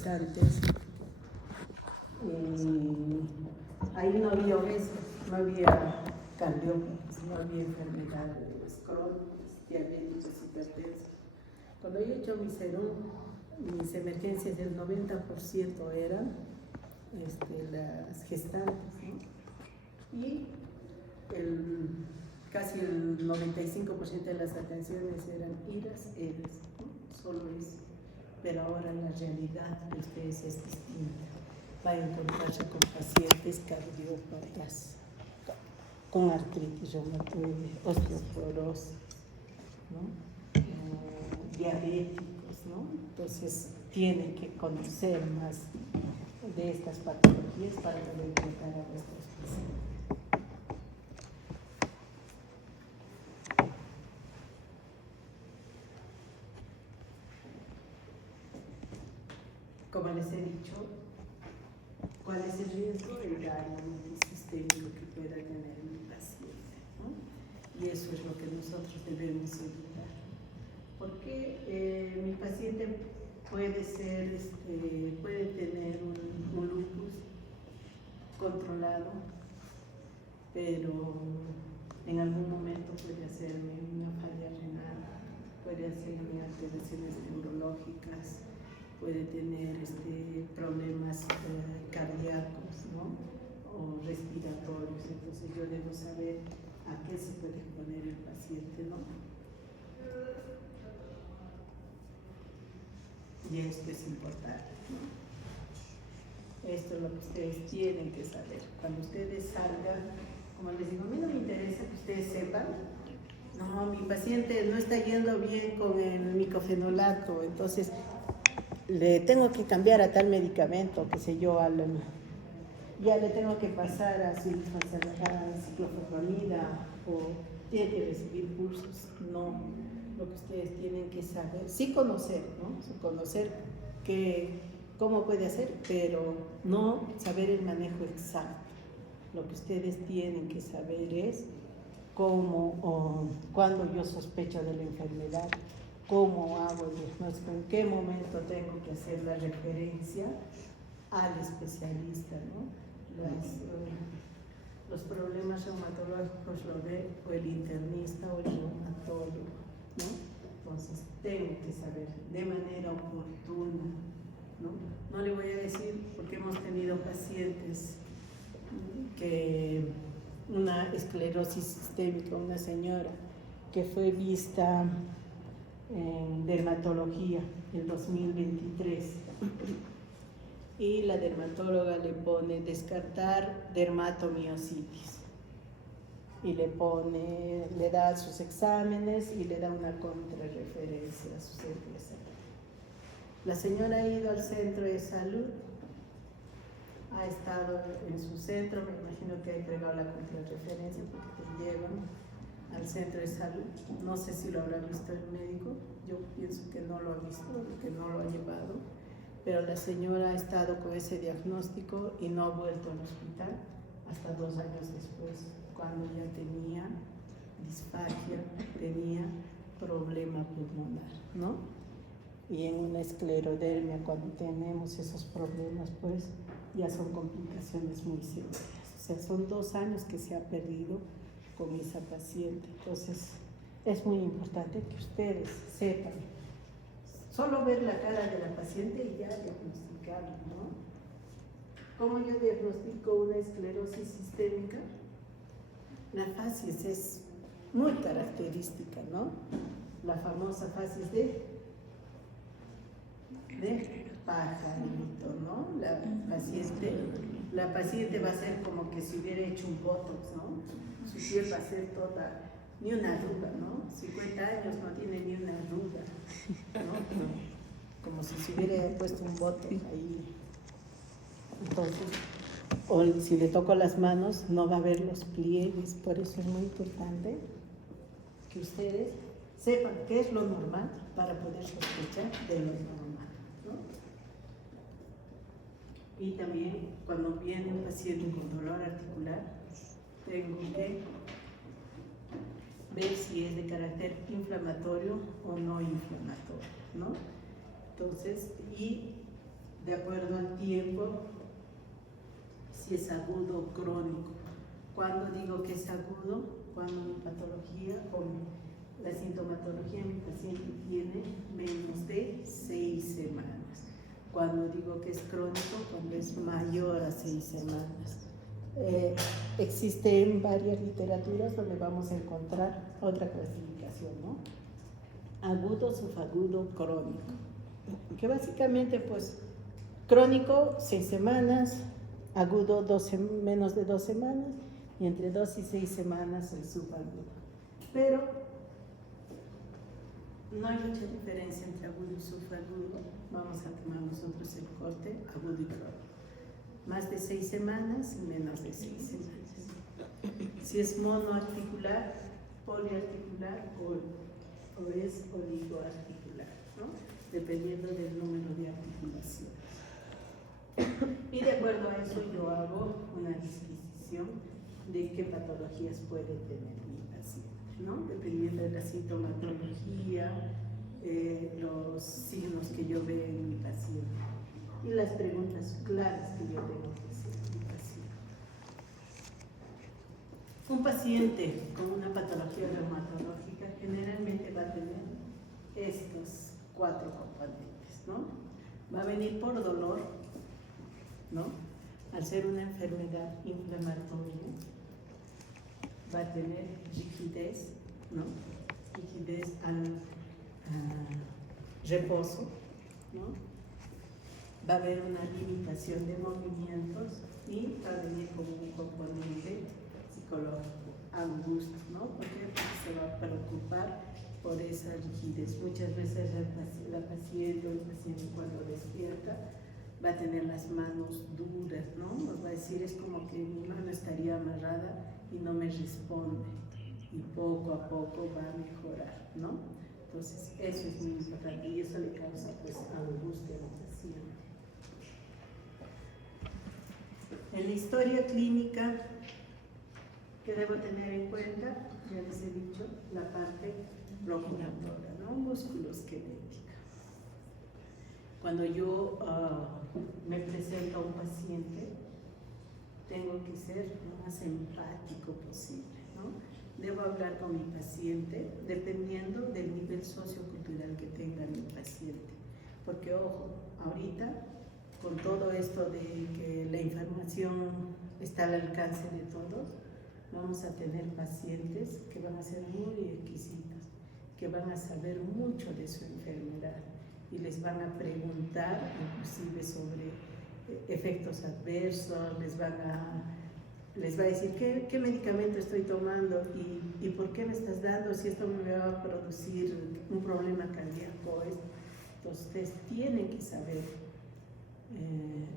antes, ahí no había obesos, no había cardiópatas, no había enfermedades crónicas, diabéticas, hipertensas. Cuando yo he hecho mi serum, mis emergencias del 90% eran las gestantes, ¿no? Y casi el 95% de las atenciones eran iras, ¿no? Solo eso. Pero ahora la realidad de ustedes es distinta. Va a encontrarse con pacientes cardiópatas, con artritis reumatoide, osteoporosis, ¿no? Diabéticos, ¿no? Entonces tienen que conocer más de estas patologías para poder tratar a nuestros pacientes. Como les he dicho, ¿cuál es el riesgo? El daño multisistémico que pueda tener el paciente, ¿no? Y eso es lo que nosotros debemos evitar. Porque mi paciente puede tener un lupus controlado, pero en algún momento puede hacerme una falla renal, puede hacerme alteraciones neurológicas, puede tener problemas cardíacos, ¿no? O respiratorios. Entonces yo debo saber a qué se puede exponer el paciente, ¿no? Y esto es importante, ¿no? Esto es lo que ustedes tienen que saber. Cuando ustedes salgan, como les digo, a mí no me interesa que ustedes sepan, no, mi paciente no está yendo bien con el micofenolato, entonces le tengo que cambiar a tal medicamento, qué sé yo, ya le tengo que pasar a ciclofosfamida o tiene que recibir pulsos. No, lo que ustedes tienen que saber, sí conocer, ¿no? Sí conocer cómo puede hacer, pero no saber el manejo exacto. Lo que ustedes tienen que saber es cómo o cuando yo sospecho de la enfermedad, cómo hago el diagnóstico, en qué momento tengo que hacer la referencia al especialista, ¿no? Los problemas reumatológicos lo ve o el internista o el reumatólogo, ¿no? Entonces tengo que saber de manera oportuna, ¿no? No le voy a decir, porque hemos tenido pacientes que una esclerosis sistémica, una señora que fue vista en dermatología el 2023 y la dermatóloga le pone descartar dermatomiositis y le da sus exámenes y le da una contrarreferencia a su centro de salud. La señora ha ido al centro de salud, ha estado en su centro, me imagino que ha entregado la contrarreferencia porque te llevan al centro de salud. No sé si lo habrá visto el médico, yo pienso que no lo ha visto, que no lo ha llevado, pero la señora ha estado con ese diagnóstico y no ha vuelto al hospital hasta 2 años después, cuando ya tenía disfagia, tenía problema pulmonar, ¿no? Y en una esclerodermia, cuando tenemos esos problemas, pues ya son complicaciones muy severas. O sea, son 2 años que se ha perdido con esa paciente. Entonces, es muy importante que ustedes sepan, solo ver la cara de la paciente y ya diagnosticarlo, ¿no? ¿Cómo yo diagnostico una esclerosis sistémica? La facies es muy característica, ¿no? La famosa facies de pajarito, ¿no? La paciente va a ser como que si hubiera hecho un botox, ¿no? Su piel va a ser toda, ni una arruga, ¿no? 50 años no tiene ni una arruga, ¿no? Como si se hubiera puesto un botox ahí. Entonces, o si le toco las manos, no va a ver los pliegues. Por eso es muy importante que ustedes sepan qué es lo normal para poder sospechar de lo normal, ¿no? Y también cuando viene un paciente con dolor articular, tengo que ver si es de carácter inflamatorio o no inflamatorio, ¿no? Entonces, y de acuerdo al tiempo, si es agudo o crónico. Cuando digo que es agudo, cuando mi patología o la sintomatología de mi paciente tiene menos de 6 semanas. Cuando digo que es crónico, cuando es mayor a 6 semanas. Existen varias literaturas donde vamos a encontrar otra clasificación, ¿no? Agudo, subagudo, crónico. Que básicamente, pues, crónico 6 semanas, agudo menos de 2 semanas y entre 2 y 6 semanas el subagudo. Pero no hay mucha diferencia entre agudo y subagudo. Vamos a tomar nosotros el corte agudo y crónico. Más de 6 semanas y menos de 6 semanas. Si es monoarticular, poliarticular o es oligoarticular, ¿no? Dependiendo del número de articulaciones. Y de acuerdo a eso yo hago una disquisición de qué patologías puede tener mi paciente, ¿no? Dependiendo de la sintomatología, los signos que yo veo en mi paciente y las preguntas claras que yo tengo que hacer a mi paciente. Un paciente con una patología reumatológica generalmente va a tener estos 4 componentes, ¿no? Va a venir por dolor, ¿no? Al ser una enfermedad inflamatoria, va a tener rigidez, ¿no? Rigidez al reposo, ¿no? Va a haber una limitación de movimientos y va a venir como un componente psicológico, angustia, ¿no? ¿Por qué? Porque se va a preocupar por esa rigidez. Muchas veces la paciente o el paciente cuando despierta va a tener las manos duras, ¿no? Nos va a decir, es como que mi mano estaría amarrada y no me responde. Y poco a poco va a mejorar, ¿no? Entonces, eso es muy importante y eso le causa, pues, angustia al paciente. En la historia clínica, que debo tener en cuenta, ya les he dicho, la parte locomotora, ¿no? Musculoesquelética. Cuando yo me presento a un paciente, tengo que ser lo más empático posible, ¿no? Debo hablar con mi paciente dependiendo del nivel sociocultural que tenga mi paciente. Porque, ojo, ahorita, con todo esto de que la información está al alcance de todos, vamos a tener pacientes que van a ser muy exquisitos, que van a saber mucho de su enfermedad y les van a preguntar inclusive sobre efectos adversos, les va a decir qué medicamento estoy tomando y por qué me estás dando si esto me va a producir un problema cardíaco. Entonces ustedes tienen que saber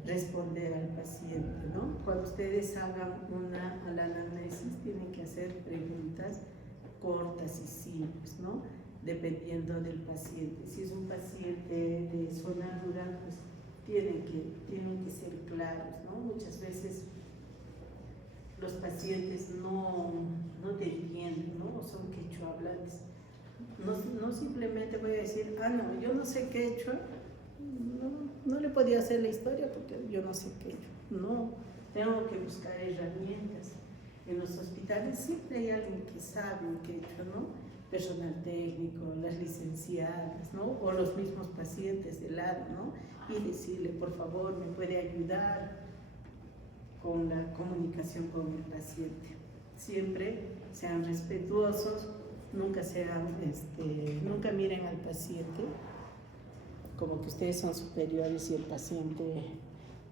responder al paciente, ¿no? Cuando ustedes hagan la anamnesis tienen que hacer preguntas cortas y simples, ¿no? Dependiendo del paciente. Si es un paciente de zona rural, pues tienen que ser claros, ¿no? Muchas veces los pacientes no te entienden, ¿no? O son quechua hablantes. No simplemente voy a decir, no, yo no sé quechua, no le podía hacer la historia porque yo no sé quechua. No, tengo que buscar herramientas. En los hospitales siempre hay alguien que sabe quechua, ¿no? Personal técnico, las licenciadas, ¿no? O los mismos pacientes de lado, ¿no? Y decirle, por favor, ¿me puede ayudar con la comunicación con el paciente? Siempre sean respetuosos, nunca miren al paciente como que ustedes son superiores y el paciente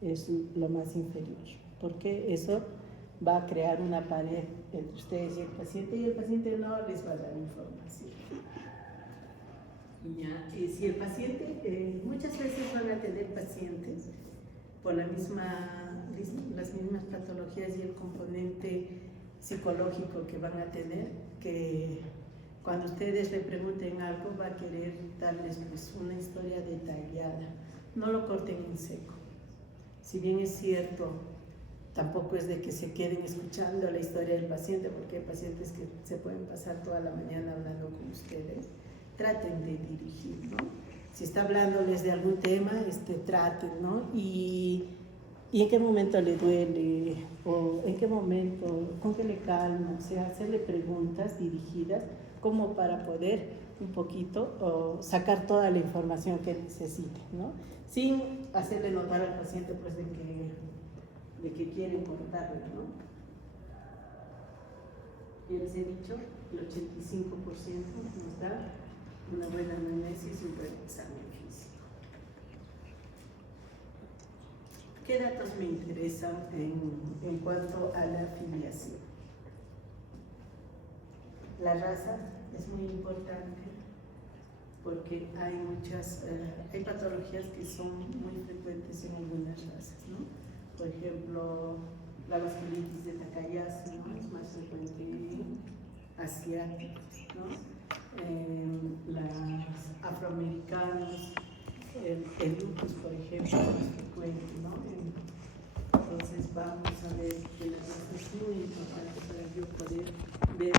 es lo más inferior, porque eso va a crear una pared entre ustedes y el paciente no les va a dar información. Si el paciente, muchas veces van a tener pacientes por las mismas patologías y el componente psicológico que van a tener, que cuando ustedes le pregunten algo va a querer darles pues una historia detallada. No lo corten en seco. Si bien es cierto, tampoco es de que se queden escuchando la historia del paciente, porque hay pacientes que se pueden pasar toda la mañana hablando con ustedes. Traten de dirigir, ¿no? si está hablándoles de algún tema, traten, ¿no? Y en qué momento le duele, o en qué momento, con qué le calma, o sea, hacerle preguntas dirigidas como para poder un poquito sacar toda la información que necesite, ¿no? Sin hacerle notar al paciente pues de que quieren cortarle, ¿no? Ya les he dicho, el 85% nos da una buena anamnesis y un buen examen físico. ¿Qué datos me interesan en cuanto a la filiación? La raza es muy importante porque hay hay patologías que son muy frecuentes en algunas razas, ¿no? Por ejemplo, la vasculitis de Takayasu, ¿no? Es más frecuente en asiáticos, ¿no? Las afroamericanos, el lupus, por ejemplo, es frecuente, ¿no? Entonces vamos a ver que la raza es muy importante para yo poder ver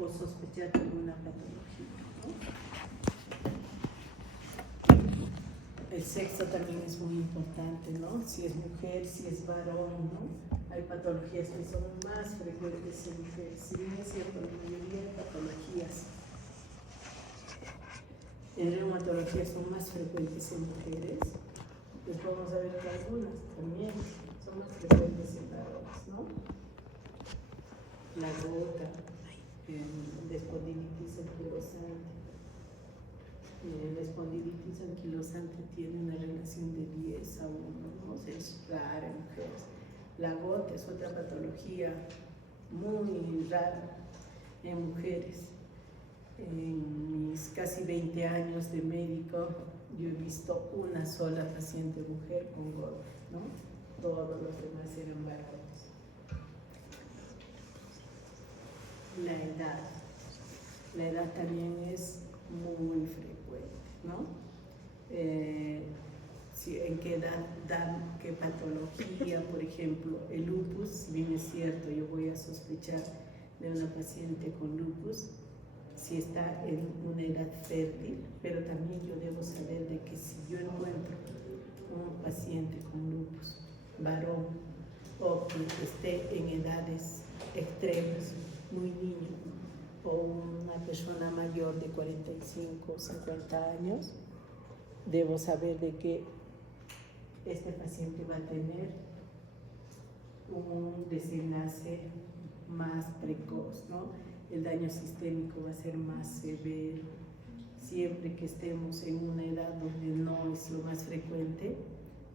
o sospechar de alguna patología, ¿no? El sexo también es muy importante, ¿no? Si es mujer, si es varón, ¿no? Hay patologías que son más frecuentes en mujeres. Si bien es cierto, la mayoría de patologías en reumatología son más frecuentes en mujeres, pues vamos a ver que algunas también son más frecuentes en varones, ¿no? La gota, la espondilitis anquilosante. La espondilitis anquilosante tiene una relación de 10 a 1, ¿no? O sea, es rara en mujeres. La gota es otra patología muy rara en mujeres. En mis casi 20 años de médico, yo he visto una sola paciente mujer con gota, ¿no? Todos los demás eran varones. La edad también es muy frecuente, ¿no? En qué edad dan qué patología, por ejemplo, el lupus, si bien es cierto, yo voy a sospechar de una paciente con lupus, si está en una edad fértil, pero también yo debo saber de que si yo encuentro un paciente con lupus, varón, o que esté en edades extremas, muy niño, o una persona mayor de 45 o 50 años, debo saber de que este paciente va a tener un desenlace más precoz, ¿no? El daño sistémico va a ser más severo. Siempre que estemos en una edad donde no es lo más frecuente,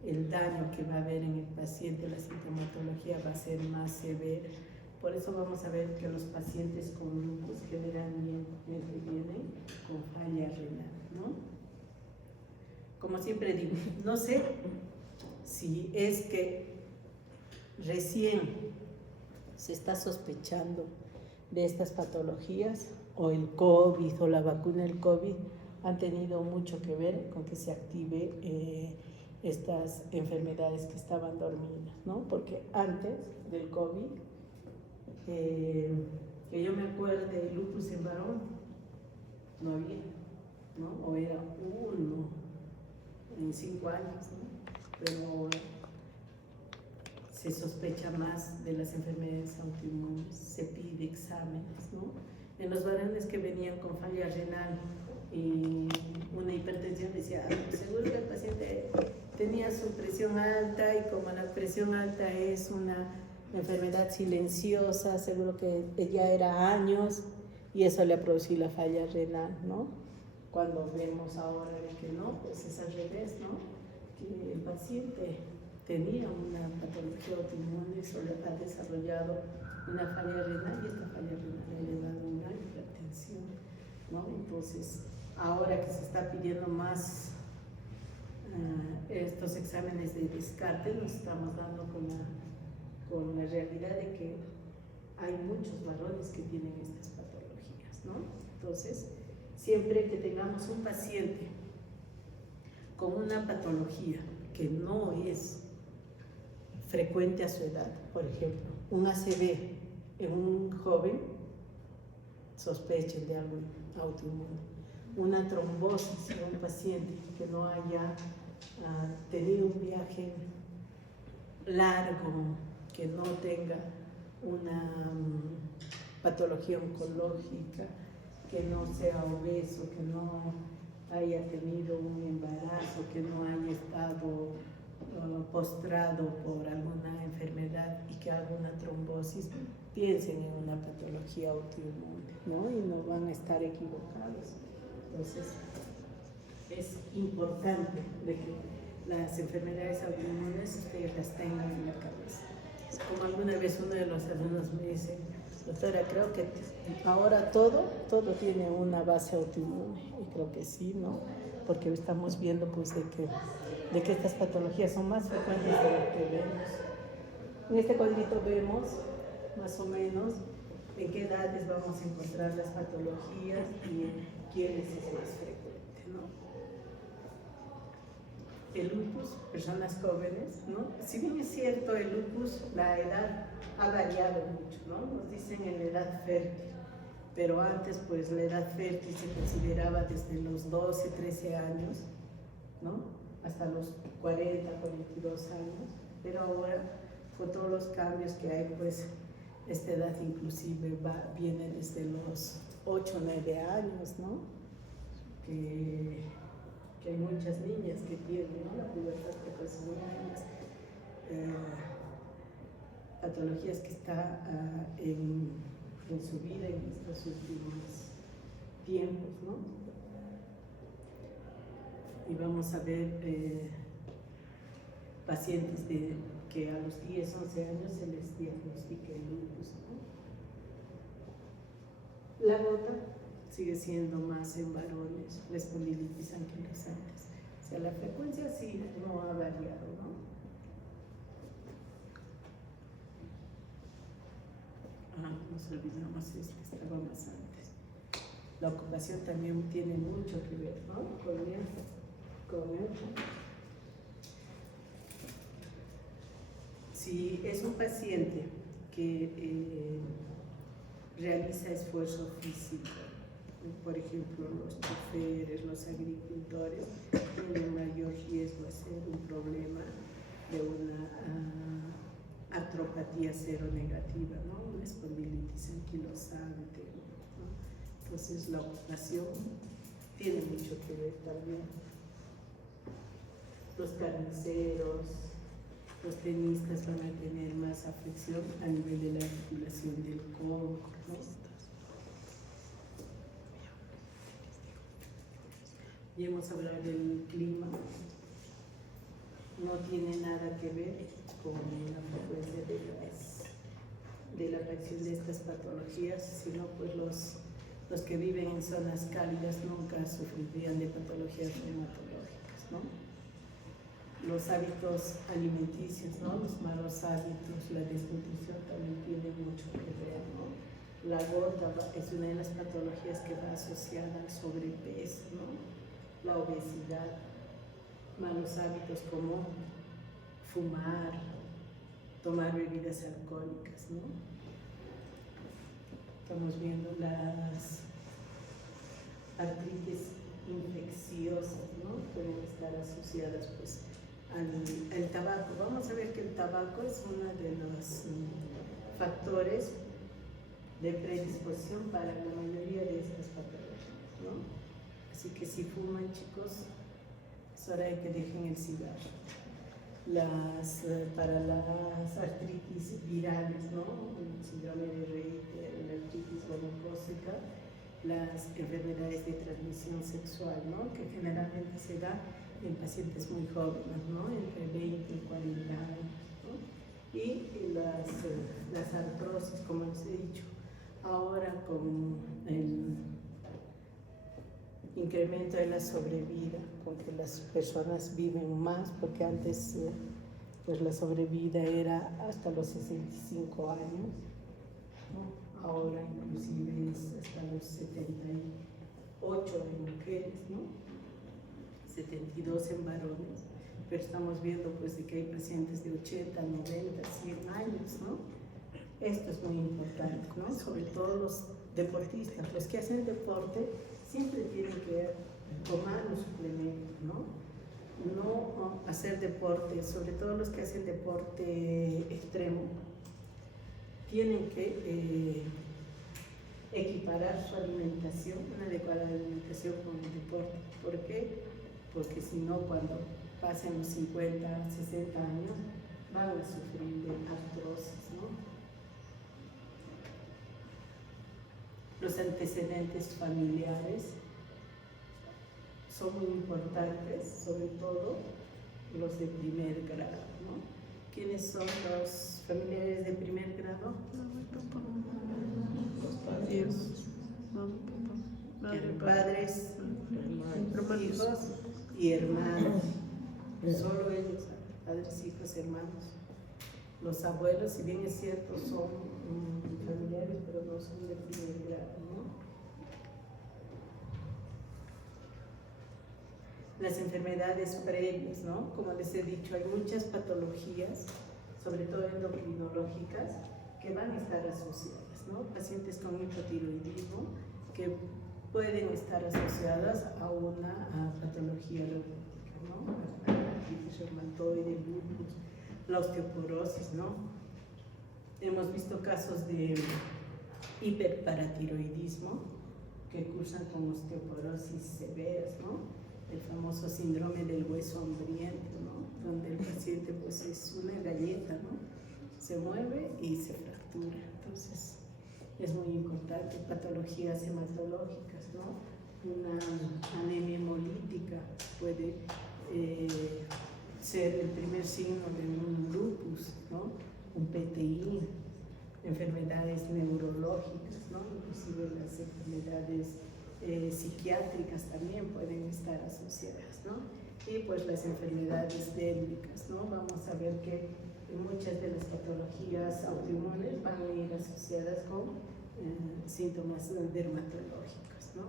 el daño que va a haber en el paciente, la sintomatología va a ser más severa. Por eso vamos a ver que los pacientes con lupus generalmente vienen con falla renal, ¿no? Como siempre digo, no sé si es que recién se está sospechando de estas patologías o el COVID o la vacuna del COVID han tenido mucho que ver con que se active estas enfermedades que estaban dormidas, ¿no? Porque antes del COVID, que yo me acuerde, lupus en varón no había, ¿no? O era uno en 5 años, ¿no? Pero se sospecha más de las enfermedades autoinmunes, se pide exámenes, ¿no? En los varones que venían con falla renal y una hipertensión, decía, seguro que el paciente tenía su presión alta y como la presión alta es una enfermedad silenciosa, seguro que ya era años y eso le ha producido la falla renal, ¿no? Cuando vemos ahora de que no, pues es al revés, ¿no? Que el paciente tenía una patología autoinmune, solo ha desarrollado una falla renal y esta falla renal le ha dado una hipertensión, ¿no? Entonces, ahora que se está pidiendo más estos exámenes de descarte, nos estamos dando con la realidad de que hay muchos varones que tienen estas patologías, ¿no? Entonces, siempre que tengamos un paciente con una patología que no es frecuente a su edad, por ejemplo, un ACV en un joven, sospechen de algo autoinmune. una trombosis en un paciente que no haya tenido un viaje largo, que no tenga una patología oncológica, que no sea obeso, que no haya tenido un embarazo, que no haya estado postrado por alguna enfermedad y que haga una trombosis, piensen en una patología autoinmune, ¿no? Y no van a estar equivocados. Entonces, es importante de que las enfermedades autoinmunes ustedes las tengan en la cabeza. Como alguna vez uno de los alumnos me dice, doctora, creo que ahora todo tiene una base autoinmune, y creo que sí, ¿no? Porque estamos viendo pues de que estas patologías son más frecuentes de lo que vemos. En este cuadrito vemos más o menos en qué edades vamos a encontrar las patologías y en quiénes es más frecuente, ¿no? El lupus, personas jóvenes, ¿no? Si bien es cierto, el lupus, la edad ha variado mucho, ¿no? Nos dicen en la edad fértil, pero antes pues la edad fértil se consideraba desde los 12, 13 años, ¿no? Hasta los 40, 42 años, pero ahora con todos los cambios que hay, pues esta edad inclusive viene desde los 8, 9 años, ¿no? Que hay muchas niñas que tienen, ¿no? La pubertad precoz, una de las patologías que está en su vida en estos últimos tiempos, ¿no? Y vamos a ver pacientes que a los 10, 11 años se les diagnostica el lupus, ¿no? La gota sigue siendo más en varones, la espondilitis anquilosante. O sea, la frecuencia sí no ha variado, ¿no? Nos olvidamos estaba más antes. La ocupación también tiene mucho que ver, ¿no? Con el. Si es un paciente que realiza esfuerzo físico, por ejemplo, los choferes, los agricultores, tienen mayor riesgo a ser un problema de una artropatía seronegativa, ¿no? Una espondilitis anquilosante, ¿no? Entonces la ocupación tiene mucho que ver también. Los carniceros, los tenistas van a tener más afección a nivel de la articulación del codo, ¿no? Y hemos hablado del clima, no tiene nada que ver con la frecuencia de la aparición de estas patologías, sino pues los que viven en zonas cálidas nunca sufrirían de patologías reumatológicas, ¿no? Los hábitos alimenticios, ¿no? Los malos hábitos, la desnutrición también tiene mucho que ver, ¿no? La gota es una de las patologías que va asociada al sobrepeso, ¿no? La obesidad, malos hábitos como fumar, tomar bebidas alcohólicas, ¿no? Estamos viendo las artritis infecciosas, ¿no? Pueden estar asociadas pues al tabaco. Vamos a ver que el tabaco es uno de los factores de predisposición para la mayoría de estas patologías, ¿no? Así que si fuman, chicos, es hora de que dejen el cigarro. Para las artritis virales, ¿no? El síndrome de Reiter, la artritis gonocócica, las enfermedades de transmisión sexual, ¿no? Que generalmente se da en pacientes muy jóvenes, ¿no? Entre 20 y 40 años, ¿no? Y las artrosis, como les he dicho, ahora con el incremento de la sobrevida, porque las personas viven más, porque antes pues la sobrevida era hasta los 65 años, ¿no? Ahora inclusive es hasta los 78 en mujeres, ¿no? 72 en varones, pero estamos viendo pues de que hay pacientes de 80, 90, 100 años, ¿no? Esto es muy importante, ¿no? Sobre todo los deportistas, los que hacen deporte siempre tienen que tomar un suplemento, ¿no? No hacer deporte, sobre todo los que hacen deporte extremo, tienen que equiparar su alimentación, una adecuada alimentación con el deporte. ¿Por qué? Porque si no, cuando pasen los 50, 60 años, van a sufrir de artrosis, ¿no? Los antecedentes familiares son muy importantes, sobre todo los de primer grado, ¿no? ¿Quiénes son los familiares de primer grado? Los padres, padres, hijos y hermanos. Solo ellos, padres, hijos, hermanos. Los abuelos, si bien es cierto, son familiares, pero no son de primer grado, ¿no? Las enfermedades previas, ¿no? Como les he dicho, hay muchas patologías, sobre todo endocrinológicas, que van a estar asociadas, ¿no? Pacientes con hipotiroidismo que pueden estar asociadas a una patología reumática, ¿no? Artritis reumatoide, lupus, la osteoporosis, ¿no? Hemos visto casos de hiperparatiroidismo que cursan con osteoporosis severas, ¿no? El famoso síndrome del hueso hambriento, ¿no? Donde el paciente pues es una galleta, ¿no? Se mueve y se fractura. Entonces es muy importante. Patologías hematológicas, ¿no? Una anemia hemolítica puede ser el primer signo de un lupus, ¿no? Un PTI, enfermedades neurológicas, ¿no? Inclusive las enfermedades psiquiátricas también pueden estar asociadas, ¿no? Y pues las enfermedades dérmicas, ¿no? Vamos a ver que muchas de las patologías autoinmunes van a ir asociadas con síntomas dermatológicos, ¿no?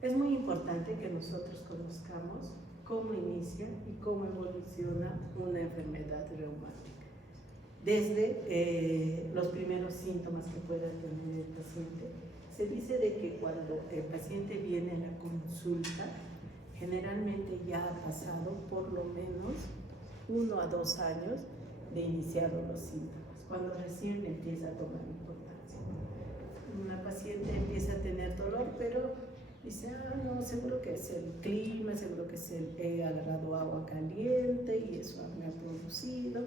Es muy importante que nosotros conozcamos cómo inicia y cómo evoluciona una enfermedad reumática. Desde los primeros síntomas que pueda tener el paciente. Se dice de que cuando el paciente viene a la consulta, generalmente ya ha pasado por lo menos 1 a 2 años de iniciado los síntomas, cuando recién empieza a tomar importancia. Una paciente empieza a tener dolor, pero dice, no, seguro que es el clima, seguro que he agarrado agua caliente y eso me ha producido.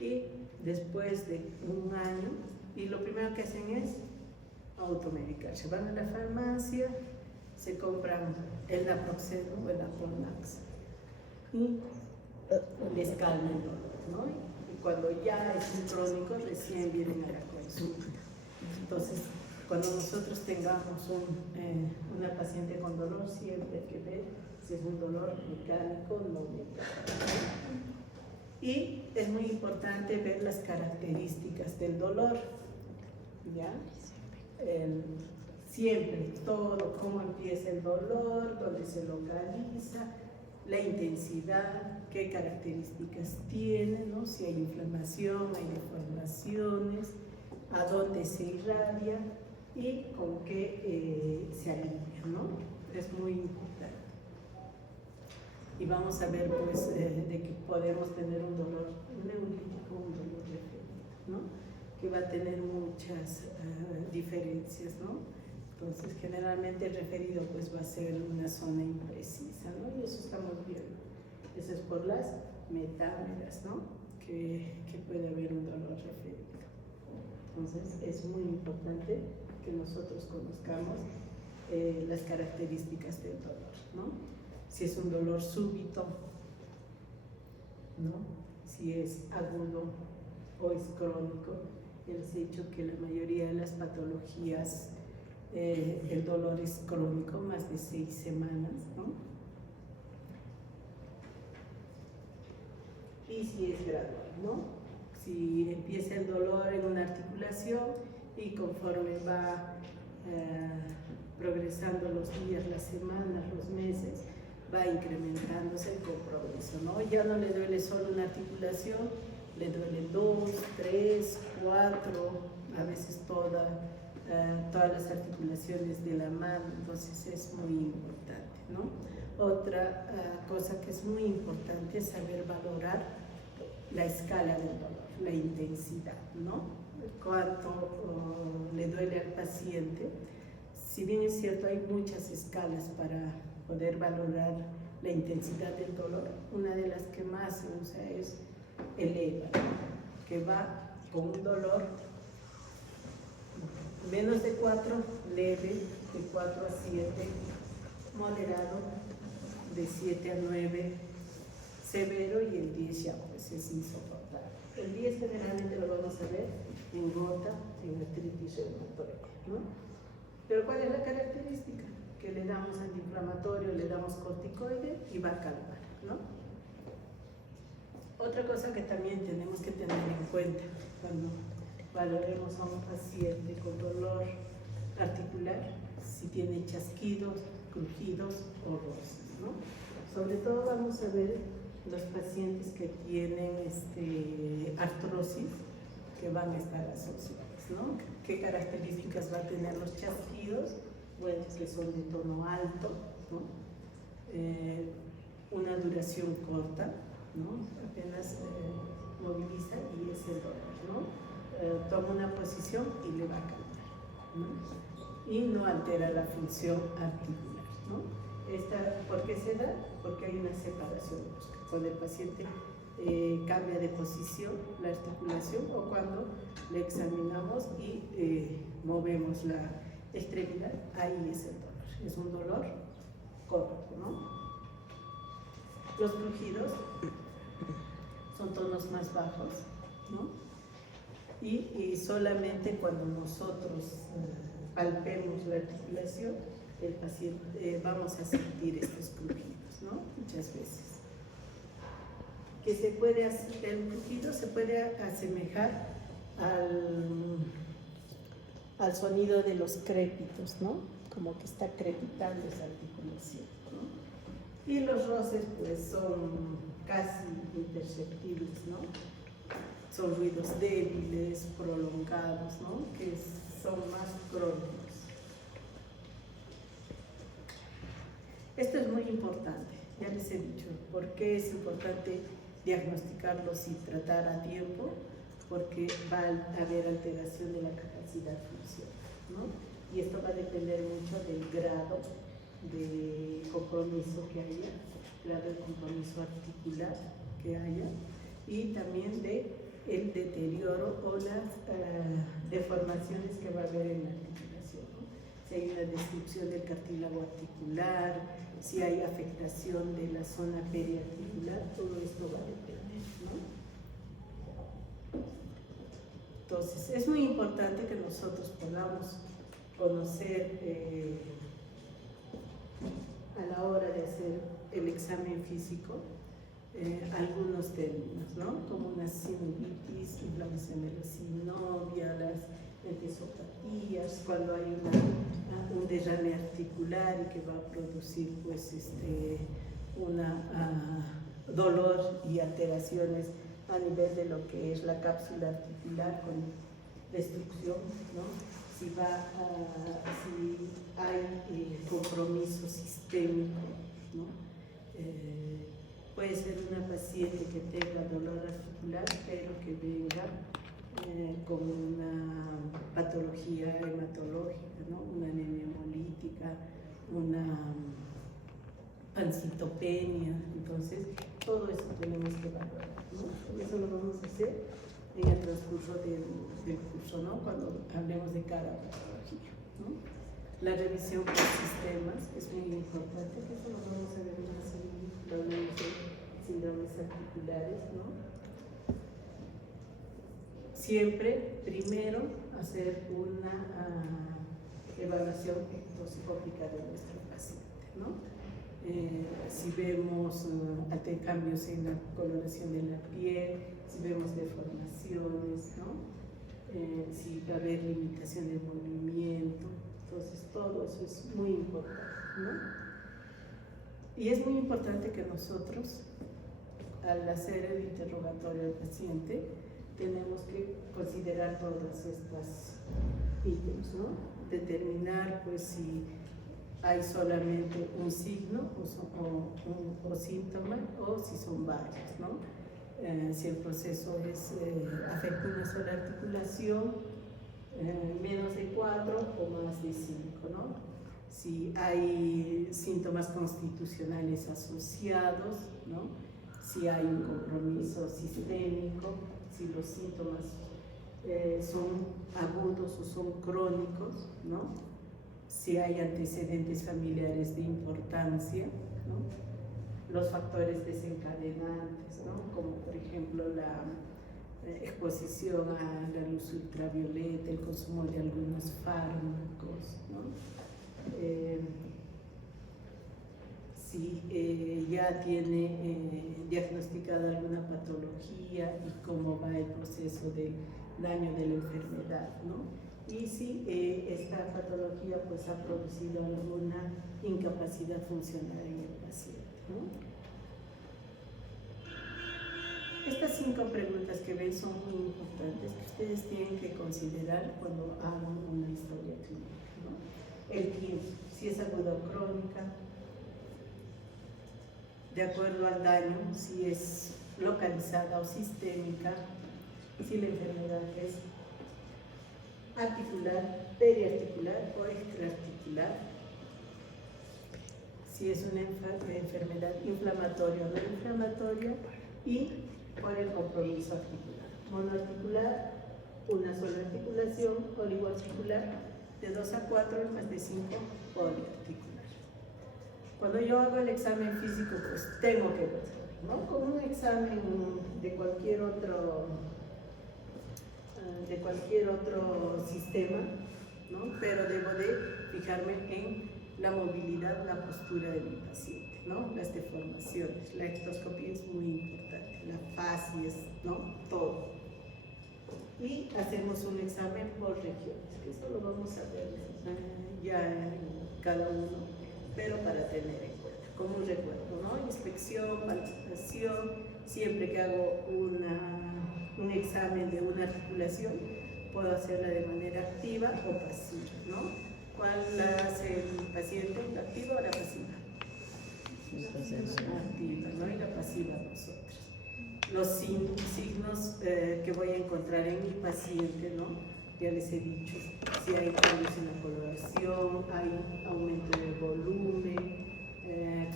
Y después de 1 año, y lo primero que hacen es automedicarse. Van a la farmacia, se compran el naproxeno o el Aponax y les calma el dolor, ¿no? Y cuando ya es un crónico, recién vienen a la consulta. Entonces, cuando nosotros tengamos una paciente con dolor, siempre hay que ver si es un dolor mecánico o no mecánico. Y es muy importante ver las características del dolor, ¿ya? Siempre, todo, cómo empieza el dolor, dónde se localiza, la intensidad, qué características tiene, ¿no? Si hay inflamación, hay deformaciones, a dónde se irradia y con qué se alivia, ¿no? Es muy importante. Y vamos a ver, pues, de que podemos tener un dolor neurológico, un dolor referido, ¿no? Que va a tener muchas diferencias, ¿no? Entonces, generalmente el referido, pues, va a ser una zona imprecisa, ¿no? Y eso estamos viendo. Eso es por las metámeras, ¿no? Que puede haber un dolor referido. Entonces, es muy importante que nosotros conozcamos las características del dolor, ¿no? Si es un dolor súbito, ¿no? Si es agudo o es crónico. Ya les he dicho que la mayoría de las patologías, el dolor es crónico, más de 6 semanas, ¿no? Y si es gradual, ¿no? Si empieza el dolor en una articulación y conforme va progresando los días, las semanas, los meses, va incrementándose con progreso, ¿no? Ya no le duele solo una articulación, le duele 2, 3, 4, a veces toda todas las articulaciones de la mano, entonces es muy importante, ¿no? Otra cosa que es muy importante es saber valorar la escala del dolor, la intensidad, ¿no? Cuánto le duele al paciente. Si bien es cierto, hay muchas escalas para poder valorar la intensidad del dolor, una de las que más se usa es el EVA, que va con un dolor menos de 4, leve, de 4 a 7, moderado, de 7 a 9, severo, y el 10 ya pues es insoportable. El 10 generalmente lo vamos a ver en gota, en artritis reumatoide, ¿no? Pero ¿cuál es la característica? Que le damos antiinflamatorio, le damos corticoide y va a calmar, ¿no? Otra cosa que también tenemos que tener en cuenta cuando valoremos a un paciente con dolor articular, si tiene chasquidos, crujidos o roces, ¿no? Sobre todo vamos a ver los pacientes que tienen artrosis, que van a estar asociados, ¿no? ¿Qué características va a tener los chasquidos? Bueno, que son de tono alto, ¿no? Una duración corta, ¿no? Apenas moviliza y es el dolor, ¿no? Toma una posición y le va a calmar, ¿no? Y no altera la función articular, ¿no? ¿Por qué se da? Porque hay una separación brusca. Cuando el paciente cambia de posición la articulación, o cuando le examinamos y movemos la extremidad, ahí es el dolor. Es un dolor corto, ¿no? Los crujidos son tonos más bajos, ¿no? Y solamente cuando nosotros palpemos la articulación, el paciente, vamos a sentir estos crujidos, ¿no? Muchas veces. Que se puede hacer, el crujido se puede asemejar al sonido de los crépitos, ¿no? Como que está crepitando esa articulación, ¿no? Y los roces pues son casi imperceptibles, ¿no? Son ruidos débiles, prolongados, ¿no? Que son más crónicos. Esto es muy importante, ya les he dicho, ¿por qué es importante diagnosticarlos y tratar a tiempo? Porque va a haber alteración de la capacidad funcional, ¿no? Y esto va a depender mucho del grado de compromiso que haya, grado de compromiso articular que haya, y también de el deterioro o las deformaciones que va a haber en la articulación, ¿no? Si hay una destrucción del cartílago articular, si hay afectación de la zona periarticular, todo esto va a depender, ¿no? Entonces, es muy importante que nosotros podamos conocer a la hora de hacer el examen físico algunos términos, ¿no? Como una sinovitis, inflamación de la sinovia, las entesopatías, cuando hay un derrame articular y que va a producir pues dolor y alteraciones a nivel de lo que es la cápsula articular con destrucción, ¿no? Si hay compromiso sistémico, ¿no? Puede ser una paciente que tenga dolor articular, pero que venga con una patología hematológica, ¿no? Una anemia hemolítica, una pancitopenia. Entonces, todo eso tenemos que valorar, ¿no? Eso lo vamos a hacer en el transcurso del curso, ¿no? Cuando hablemos de cada patología, ¿no? La revisión por sistemas es muy importante, que eso lo vamos a ver más en hablamos de síndromes articulares, ¿no? Siempre, primero, hacer una evaluación ectoscópica de nuestro paciente, ¿no? Si vemos cambios en la coloración de la piel, si vemos deformaciones, ¿no? Si va a haber limitación del movimiento, entonces todo eso es muy importante, ¿no? Y es muy importante que nosotros, al hacer el interrogatorio al paciente, tenemos que considerar todas estas ítems, ¿no? Determinar pues si hay solamente un signo o síntoma o si son varios, ¿no? Si el proceso afecta una sola articulación, menos de 4 o más de 5, ¿no? Si hay síntomas constitucionales asociados, ¿no? Si hay un compromiso sistémico, si los síntomas son agudos o son crónicos, ¿no? Si hay antecedentes familiares de importancia, ¿no? Los factores desencadenantes, ¿no? Como por ejemplo la exposición a la luz ultravioleta, el consumo de algunos fármacos, ¿no? Si ya tiene diagnosticada alguna patología y cómo va el proceso del daño de la enfermedad, ¿no? Y si esta patología pues ha producido alguna incapacidad funcional en el paciente, ¿no? Estas 5 preguntas que ven son muy importantes que ustedes tienen que considerar cuando hagan una historia clínica, ¿no? El tiempo, si es aguda o crónica, de acuerdo al daño, si es localizada o sistémica, si la enfermedad es articular, periarticular o extraarticular, si es una enfermedad inflamatoria o no inflamatoria, y por el compromiso articular. Monoarticular, una sola articulación, oligoarticular, de 2 a 4 y más de 5, poliarticular. Cuando yo hago el examen físico, pues tengo que ver, ¿no? Como un examen de cualquier otro sistema, ¿no? Pero debo de fijarme en la movilidad, la postura de mi paciente, ¿no? Las deformaciones, la ectoscopía es muy importante, la facies, ¿no? Todo. Y hacemos un examen por regiones, que esto lo vamos a ver ya en cada uno, pero para tener en cuenta, como un recuerdo, ¿no? Inspección, palpación, siempre que hago un examen de una articulación, puedo hacerla de manera activa o pasiva, ¿no? ¿Cuál la hace el paciente? ¿La activa o la pasiva? La activa, ¿no? Y la pasiva nosotros. Los signos que voy a encontrar en mi paciente, ¿no? Ya les he dicho, si hay cambios en la coloración, hay aumento del volumen,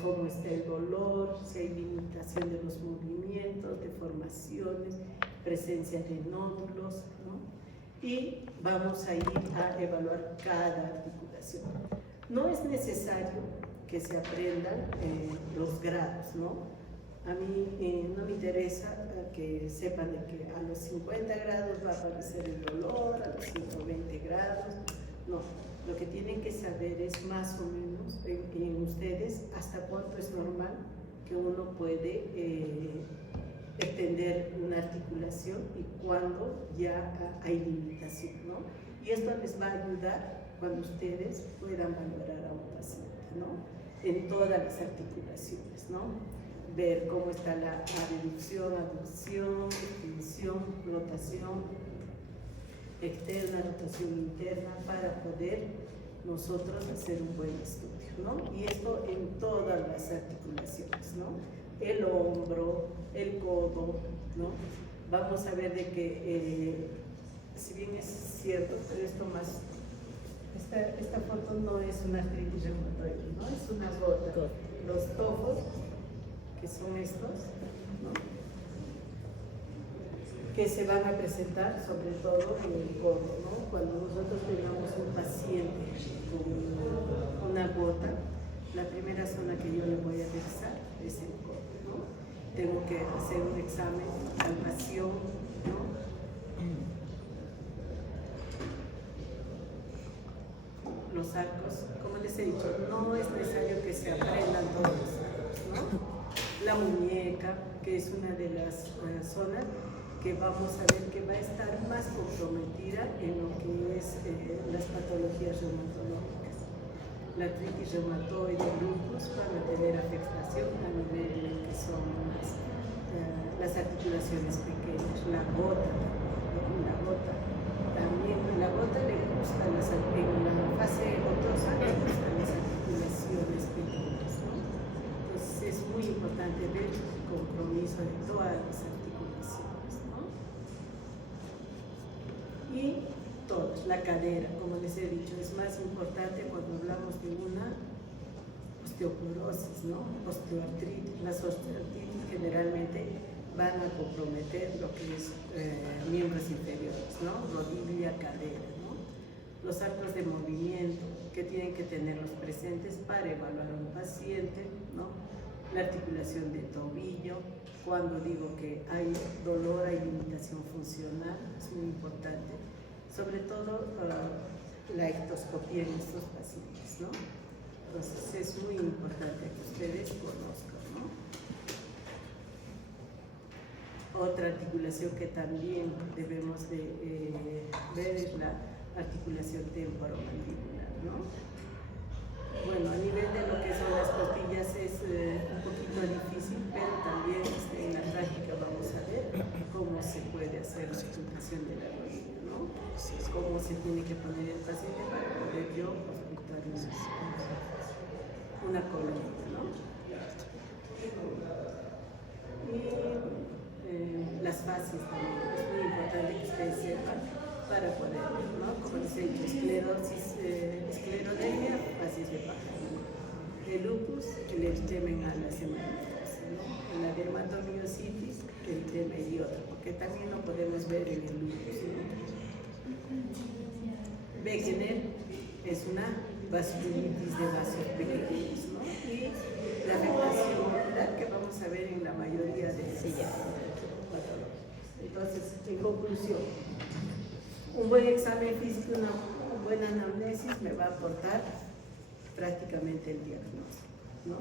cómo está el dolor, si hay limitación de los movimientos, deformaciones, presencia de nódulos, ¿no? Y vamos a ir a evaluar cada articulación. No es necesario que se aprendan los grados, ¿no? A mí no me interesa que sepan de que a los 50 grados va a aparecer el dolor, a los 120 grados, no. Lo que tienen que saber es más o menos en ustedes hasta cuánto es normal que uno puede extender una articulación y cuándo ya hay limitación, ¿no? Y esto les va a ayudar cuando ustedes puedan valorar a un paciente, ¿no? En todas las articulaciones, ¿no? Ver cómo está la abducción, abducción, extensión, rotación externa, rotación interna, para poder nosotros hacer un buen estudio, ¿no? Y esto en todas las articulaciones, ¿no? El hombro, el codo, ¿no? Vamos a ver de que, si bien es cierto, pero esto más, esta foto no es una artritis reumatoide, ¿no? Es una gota. Los tofos, que son estos, ¿no? Que se van a presentar sobre todo en el codo, ¿no? Cuando nosotros tengamos un paciente con una gota, la primera zona que yo le voy a revisar es el codo, ¿no? Tengo que hacer un examen, palpación, ¿no? Los arcos, como les he dicho, no es necesario que se aprendan todos los arcos, ¿no? La muñeca, que es una de las zonas que vamos a ver que va a estar más comprometida en lo que es las patologías reumatológicas. La artritis reumatoide, lupus, van a tener afectación a nivel de lo que son las articulaciones pequeñas, la gota, ¿no? La gota también la gota le gusta, en la fase gotosa le gustan las articulaciones pequeñas, ¿no? Entonces es muy importante ver el compromiso de todas las articulaciones, ¿no? Y todas, la cadera, como les he dicho, es más importante cuando hablamos de una osteoporosis, ¿no? Osteoartritis. Las osteoartritis generalmente van a comprometer lo que es miembros inferiores, ¿no? Rodilla, cadera, ¿no? Los arcos de movimiento que tienen que tenerlos presentes para evaluar a un paciente, ¿no? La articulación de tobillo, cuando digo que hay dolor, hay limitación funcional, es muy importante. Sobre todo la ectoscopía en estos pacientes, ¿no? Entonces es muy importante que ustedes conozcan, ¿no? Otra articulación que también debemos de ver es la articulación temporomandibular, ¿no? Bueno, a nivel de lo que son las costillas es un poquito difícil, pero también en la práctica vamos a ver cómo se puede hacer la ocultación de la rodilla, ¿no? Cómo se tiene que poner el paciente para poder yo ocultar una columna, ¿no? Y las fases también, es muy importante que ustedes sepan para poder, ¿no? Como les he dicho, esclerodermia, fases de pájaro, el lupus, el eritema en alas hematomas, ¿no? La dermatomiositis, el tema y otro, porque también lo podemos ver en el lupus, ¿no? Wegener es una vasculitis de vasos pequeños, ¿no? Y la afectación ocular que vamos a ver en la mayoría de ellas. Entonces, en conclusión, un buen examen físico, una buena anamnesis me va a aportar prácticamente el diagnóstico, ¿no?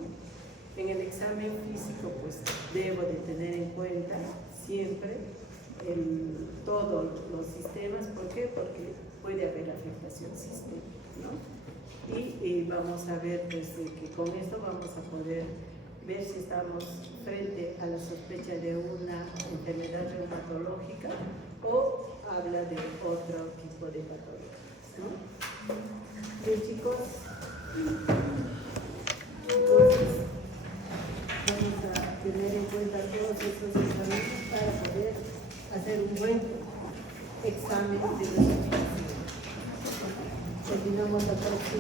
En el examen físico, pues debo de tener en cuenta siempre todos los sistemas. ¿Por qué? Porque puede haber afectación sistémica, ¿no? Y vamos a ver pues, que con esto vamos a poder ver si estamos frente a la sospecha de una enfermedad reumatológica o habla de otro tipo de patologías, ¿no? Bien, chicos, entonces vamos a tener en cuenta todos estos exámenes para poder hacer un buen examen de los. Terminamos la próxima.